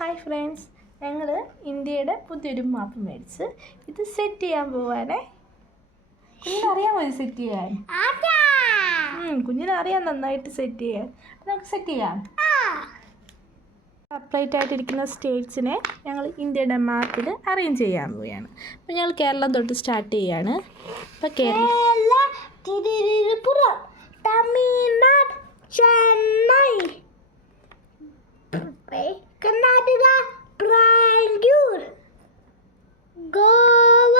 Hi friends, ഞങ്ങൾ ഇന്ത്യയുടെ പുതിയൊരു മാപ്പ് മേടിച്ച് ഇത് സെറ്റ് ചെയ്യാൻ പോവാണേ. കുഞ്ഞിനറിയാമോ ഇത് സെറ്റ് ചെയ്യാൻ? കുഞ്ഞിനറിയാം നന്നായിട്ട് സെറ്റ് ചെയ്യാൻ. നമുക്ക് സെറ്റ് ചെയ്യാം. സെപ്പറേറ്റ് ആയിട്ടിരിക്കുന്ന സ്റ്റേറ്റ്സിനെ ഞങ്ങൾ ഇന്ത്യയുടെ മാപ്പിൽ അറേഞ്ച് ചെയ്യാൻ പോവുകയാണ്. അപ്പോൾ ഞങ്ങൾ കേരളം തൊട്ട് സ്റ്റാർട്ട് ചെയ്യാണ്. അപ്പോൾ കേരളം, തിരുവനന്തപുരം, തമിഴ്നാട്, ചെന്നൈ, കർണാടക, ബാംഗ്ലൂർ, ഗോവ,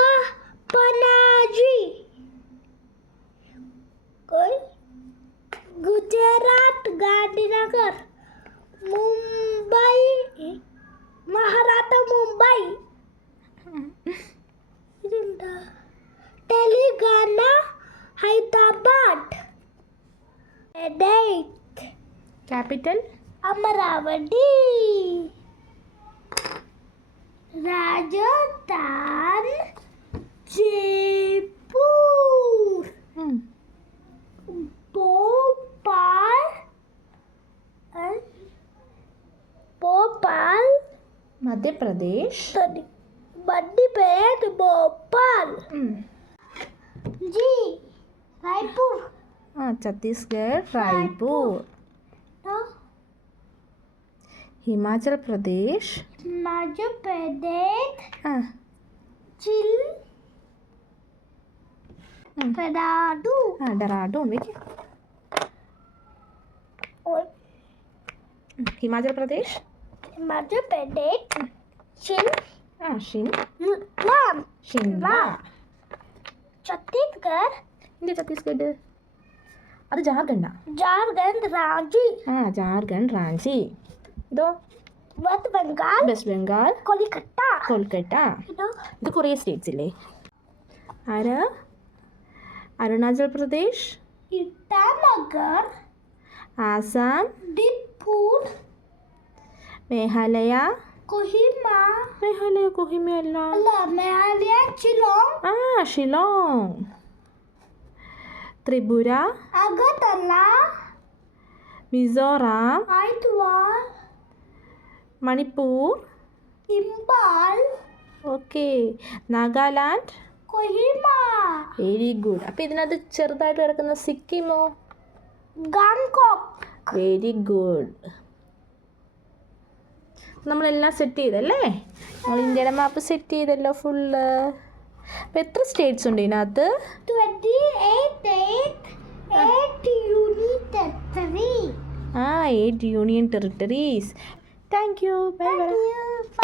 പനാജി, ഗുജറാത്ത്, ഗാന്ധിനഗർ, മുംബൈ, മഹാരാഷ്ട്ര, മുംബൈ, ഇതെന്താ, തെലങ്കാന, ഹൈദരാബാദ്, ക്യാപിറ്റൽ അമരാവതി, രാജസ്ഥാൻ, ജയ്പൂർ, भोपाल, മധ്യപ്രദേശ്, भोपाल, जी रायपुर, ഛത്തീസ്ഗഡ്, റായ്പൂർ, ഹിമാചൽ പ്രദേശ്, ഡെറാഡൂൺ. ഹിമാചൽ പ്രദേശ്, ഷിംല. ഛത്തീസ്ഗഡ്, ഇന്ത്യ ഛത്തീസ്ഗഡ് അത് ജാർഖണ്ഡാ. റാഞ്ചി, ജാർഖണ്ഡ്, റാഞ്ചി. ഇതോ വെസ്റ്റ് ബംഗാൾ, കൊൽക്കട്ട. ഇത് കുറേ സ്റ്റേറ്റ്സ് ഇല്ലേ? അരുണാചൽ പ്രദേശ്, ഇറ്റാനഗർ, ആസാം, ദിസ്പൂർ, മേഘാലയ. കൊഹിമയല്ല, Shillong, Tripura, Agartala, Mizoram, Manipur, Imphal, okay, Nagaland. Kohima. Very good. അപ്പോൾ ഇതിനകത്ത് ചെറുതായിട്ട് കിടക്കുന്ന സിക്കിമോ? ഗാങ്ടോക്ക്. Very good. നമ്മളെല്ലാം സെറ്റ് ചെയ്തല്ലേ? നമ്മൾ ഇന്ത്യയുടെ മാപ്പ് സെറ്റ് ചെയ്തല്ലോ ഫുള്ള്. അപ്പോൾ എത്ര സ്റ്റേറ്റ്സ് ഉണ്ട് ഇതിനകത്ത്? 8 union territories. Thank you. Bye bye.